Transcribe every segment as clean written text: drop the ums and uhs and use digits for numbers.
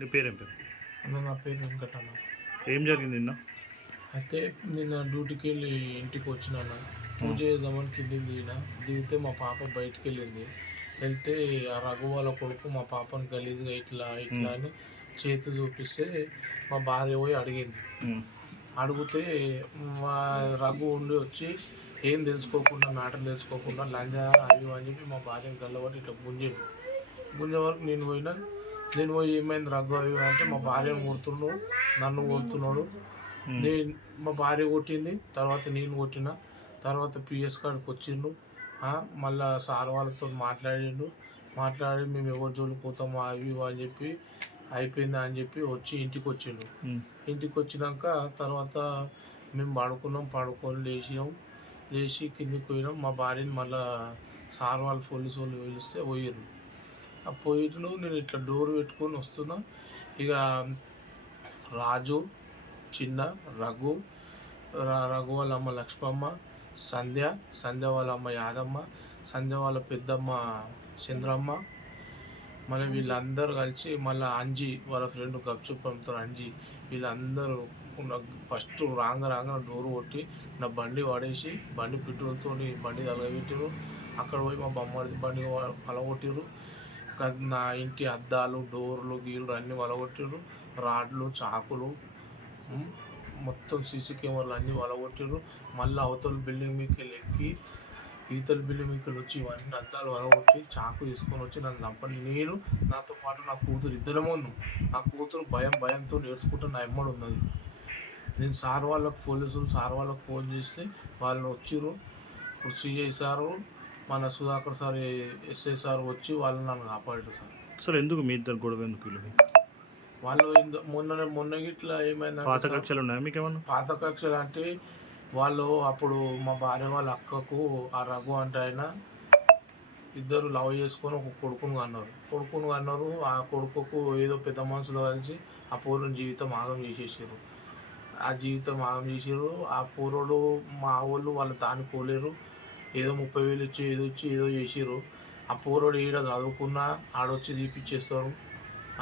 నీ పేరేం పేరు? నా పేరు వెంకటన్న. ఏం జరిగింది నిన్న? అయితే నిన్న డ్యూటీకి వెళ్ళి ఇంటికి వచ్చినాను. పూజ చేద్దామని కిందికి దిగితే మా పాప బయటికి వెళ్తే ఆ రఘు వాళ్ళ కొడుకు మా పాపను గలీజ్గా ఇట్లా ఇట్లా అని చేతి చూపిస్తే మా భార్య పోయి అడిగింది. అడిగితే మా రఘు ఉండి వచ్చి ఏం తెలుసుకోకుండా మ్యాటర్ తెలుసుకోకుండా లంజా అవి అని చెప్పి మా భార్యను గల్లబట్టి ఇట్లా గుంజే వరకు నేను పోయి ఏమైంది రఘు అవి అంటే మా భార్యను కొడుతున్నాడు, నన్ను కొడుతున్నాడు. మా భార్య కొట్టింది, తర్వాత నేను కొట్టిన. తర్వాత పిఎస్ కాడికి వచ్చిండు. మళ్ళా సార్ వాళ్ళతో మాట్లాడి మేము ఎవరి జోలికి పోతామో అవి అని చెప్పి అయిపోయిందా అని చెప్పి వచ్చి ఇంటికి వచ్చిండు. ఇంటికి వచ్చినాక తర్వాత మేము పడుకొని లేచి కిందికి పోయినాం. మా భార్యని మళ్ళీ సార్ వాళ్ళు పోలీసు వాళ్ళు పిలిస్తే పోయారు. ఆ పోయిట్లు నేను ఇట్లా డోర్ పెట్టుకొని వస్తున్నా. ఇక రాజు, చిన్న, రఘు వాళ్ళ అమ్మ లక్ష్మమ్మ, సంధ్య వాళ్ళ అమ్మ యాదమ్మ, సంధ్య వాళ్ళ పెద్దమ్మ చంద్రమ్మ, మళ్ళీ వీళ్ళందరూ కలిసి మళ్ళీ అంజి వాళ్ళ ఫ్రెండ్ గప్చుప్ పంపుతారు అంజి, వీళ్ళందరూ ఫస్ట్ రాంగ డోర్ కొట్టి నా బండి పడేసి బండి పెట్రోల్తో బండి తలగబెట్టారు. అక్కడ పోయి మా బొమ్మడి బండి పలగొట్టారు. నా ఇంటి అద్దాలు, డోర్లు, గీళ్ళు అన్నీ వలగొట్టారు. రాడ్లు, చాకులు, మొత్తం సీసీ కెమెరాలు అన్నీ వలగొట్టారు. మళ్ళీ అవతల బిల్డింగ్ మీకు ఎక్కి ఈతల బిల్డింగ్ మీకు వచ్చి ఇవన్నీ అద్దాలు వలగొట్టి చాకు తీసుకొని వచ్చి నన్ను చంపండి. నేను నాతో పాటు నా కూతురు ఇద్దరమే ఉన్నాం. నా కూతురు భయంతో నేర్చుకుంటూ నా ఎమ్మడి ఉన్నది. నేను సార్ వాళ్ళకు ఫోన్ చేస్తే వాళ్ళు వచ్చిర్రు. ఇప్పుడు సిఐ సారు, మన సుధాకర్ సార్, ఎస్ఐ సార్ వచ్చి వాళ్ళు నన్ను కాపాడారు సార్. సార్ ఎందుకు మీ ఇద్దరు గొడవ ఎందుకు? వాళ్ళు మొన్న ఇట్లా ఏమైంది, పాత కక్షలు ఉన్నాయా మీకు ఏమన్నా? పాత కక్షలు అంటే వాళ్ళు అప్పుడు మా భార్య వాళ్ళ అక్కకు ఆ రఘు అంటే ఆయన ఇద్దరు లవ్ చేసుకొని ఒక కొడుకును కన్నారు. ఆ కొడుకుకు ఏదో పెద్ద మనుషులు కలిసి ఆ పూర్వం జీవితం ఆగం చేసేసారు. ఆ పూర్వుడు మా వాళ్ళు వాళ్ళు దాన్ని పోలేరు. ఏదో 30,000 ఇచ్చి ఏదో చేసారు. ఆ పూర్వుడు ఈడ చదువుకున్నా ఆడొచ్చి తీపిచ్చేస్తారు.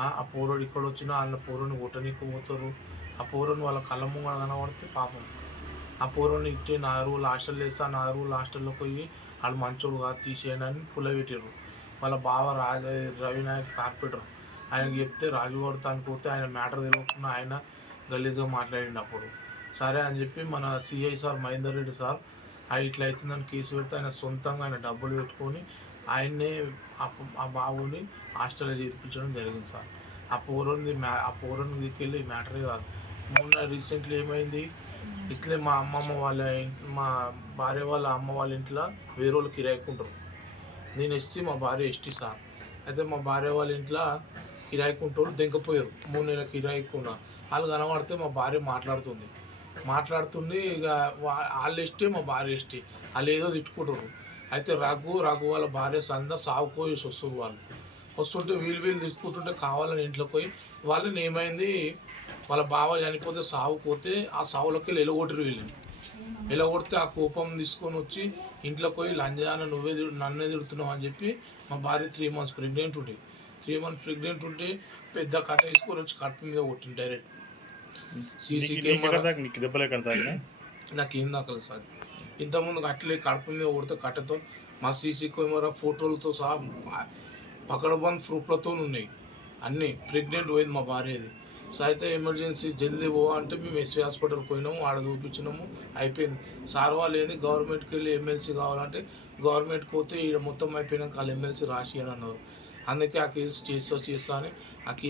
ఆ పూర్వుడు ఇక్కడ వచ్చినా వాళ్ళ పూర్వుని కొట్టనీకపోతారు. ఆ పూర్వుని వాళ్ళ కళ్ళ ముంగ కనబడితే పాపం ఆ పూర్వుని ఇట్టి 4 రోజులు హాస్టల్ వేస్తా, 4 రోజులు హాస్టల్లోకి పోయి వాళ్ళు మంచోడు కాదు తీసేయనని పుల్లబెట్టారు. వాళ్ళ బావ రవినాయక్ కార్పొరేటర్, ఆయనకి చెప్తే రాజు కొడతానికి పోతే ఆయన మ్యాటర్ తెలియకుండా ఆయన గలీజ్గా మాట్లాడిండు. అప్పుడు సరే అని చెప్పి మన CI sir Mahender Reddy sir ఇట్లా అవుతుందని కేసు పెడితే ఆయన సొంతంగా ఆయన డబ్బులు పెట్టుకొని ఆయన్నే ఆ బాబుని హాస్టల్లో చేర్పించడం జరిగింది సార్. ఆ పూర్వని దిక్కెళ్ళి మ్యాటరే కాదు. మొన్న రీసెంట్లీ ఏమైంది, ఇట్లే మా భార్య వాళ్ళ అమ్మ వాళ్ళ ఇంట్లో వేరే వాళ్ళు కిరాయికుంటారు. నేను ఎస్టీ, మా భార్య ఎస్టీ సార్. అయితే మా భార్య వాళ్ళ ఇంట్లో కిరాయికుంటారు దింకపోయారు. 3 నెలల కిరాయికున్నా వాళ్ళు కనబడితే మా భార్య మాట్లాడుతుంది. ఇక వాళ్ళు ఎస్టీ, మా భార్య ఎస్టీ, వాళ్ళు ఏదో తిట్టుకుంటారు. అయితే రఘు వాళ్ళ భార్య సంద సాగుకోసి వస్తుంది. వాళ్ళు వస్తుంటే వీళ్ళు తీసుకుంటుంటే కావాలని ఇంట్లోకి పోయి వాళ్ళని ఏమైంది, వాళ్ళ బావ చనిపోతే సాగుపోతే ఆ సావులోకి వెళ్ళి ఎలగొడితే ఆ కోపం తీసుకొని వచ్చి ఇంట్లోకి పోయి లంజాన నన్నే తిడుతున్నావు అని చెప్పి మా భార్య 3 months ప్రెగ్నెంట్ ఉంటే పెద్ద కట్ట వేసుకొని వచ్చి కట్టు మీద కొట్టింది డైరెక్ట్. సీసీ కెమెరా నాకేం దాకలేదు సార్. ఇంతకుముందు అట్లే కడుపు మీద కొడితే కట్టతో మా సీసీ కెమెరా ఫోటోలతో సహా పకడబంద్ ప్రూఫ్లతో ఉన్నాయి అన్నీ. ప్రెగ్నెంట్ పోయింది మా భార్యది. సో అయితే ఎమర్జెన్సీ జల్దీ అంటే మేము ఎస్వీ హాస్పిటల్కి పోయినాము, ఆడ చూపించినాము, అయిపోయింది. సార్ వాళ్ళు ఏంది గవర్నమెంట్కి వెళ్ళి ఎమ్మెల్సీ కావాలంటే గవర్నమెంట్కి పోతే ఈడ మొత్తం అయిపోయినాక వాళ్ళు ఎమ్మెల్సీ రాసి అని అన్నారు. అందుకే ఆ కేసు చేస్తా అని ఆ